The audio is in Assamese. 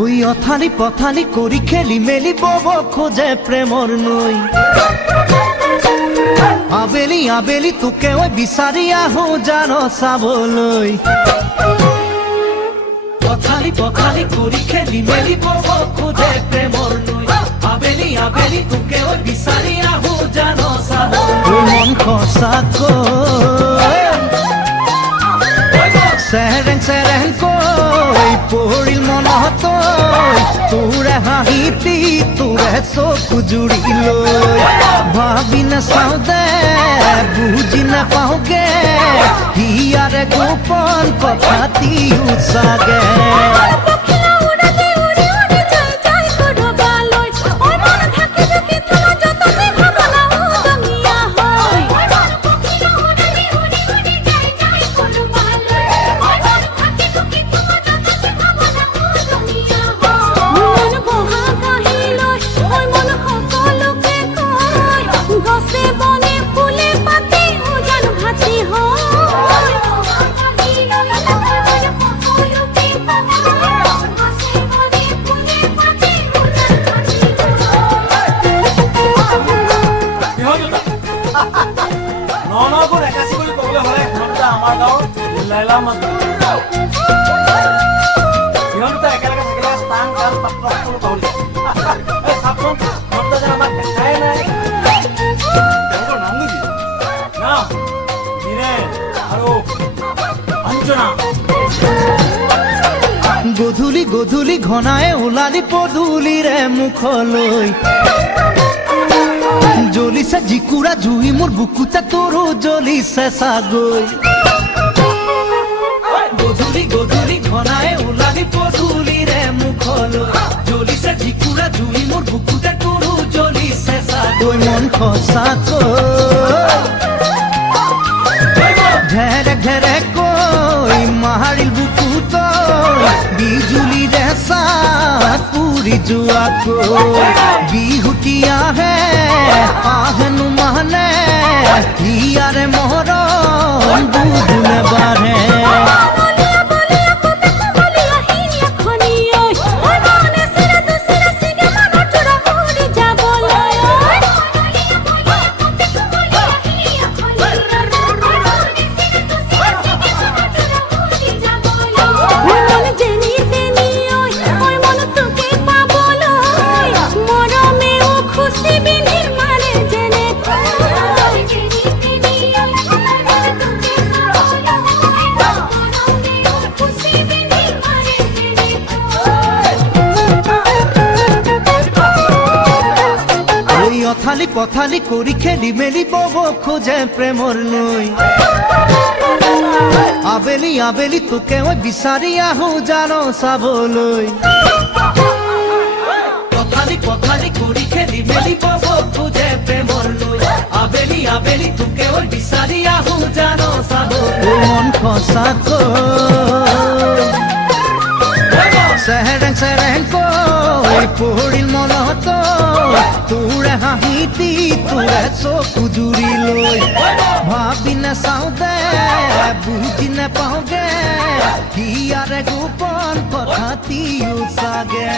ওই অথালি পথালি কৰি খেলি মেলি বব খোঁজে প্ৰেমৰ নই আবেলি আবেলি তোকে ওই বিচাৰি আহো জানো চাবলৈ পথালি পথালি কৰি খেলি মেলি বব খোঁজে প্ৰেমৰ নৈ আবেলি আবেলি তোকে ওই বিচাৰি আহো জানো চাবলৈ মন সঁচাকৈ চেৰেং চেৰেং কৈ পৰিল মনত তোৰে হাঁহিতি তোৰে চকু জুৰি লৈ ভাবি নাচাওঁ দে বুজি নাপাওঁগে হিয়াৰে গোপন কথাটিও চাগে গধূলি গধূলি ঘনাই ওলালি পদূলিৰে মুখলৈ জ্বলিছে জিকুৰা জুই মোৰ বুকুতে তোৰো জ্বলিছে চাগৈ গধূলি গধূলি ঘনাই ওলালি পদূলিৰে মুখলৈ জ্বলিছে জিকুৰা জুই মোৰ বুকুতে তোৰো জ্বলিছে চাগৈ মন সঁচাকৈ ঘেৰে ঘেৰে কৈ মাৰিল বুকুত বিজুলীৰে চাত পুৰি যোৱাকৈ বিহুতি আহে আহেনো মানে হিয়াৰে মৰম দুগুণে বাঢ়ে অথালি পথালি কৰি খেলি মেলি বব খোঁজে প্ৰেমৰ নৈ আবেলি আবেলি তোকে মই বিচাৰি আহো জানো চাবলৈ পথালি পথালি কৰি খেলি মেলি বব খোঁজে প্ৰেমৰ নৈ আবেলি আবেলি তোকে মই বিচাৰি আহো জানো চাবলৈ মন সঁচাকৈ চেৰেং চেৰেং কৈ পৰিল মনত তোৰে হাঁহিতি তোৰে চকু জুৰি লৈ ভাবি নাচাওঁ দে বুজি নাপাওঁগে হিয়াৰে গোপন কথাটিও চাগে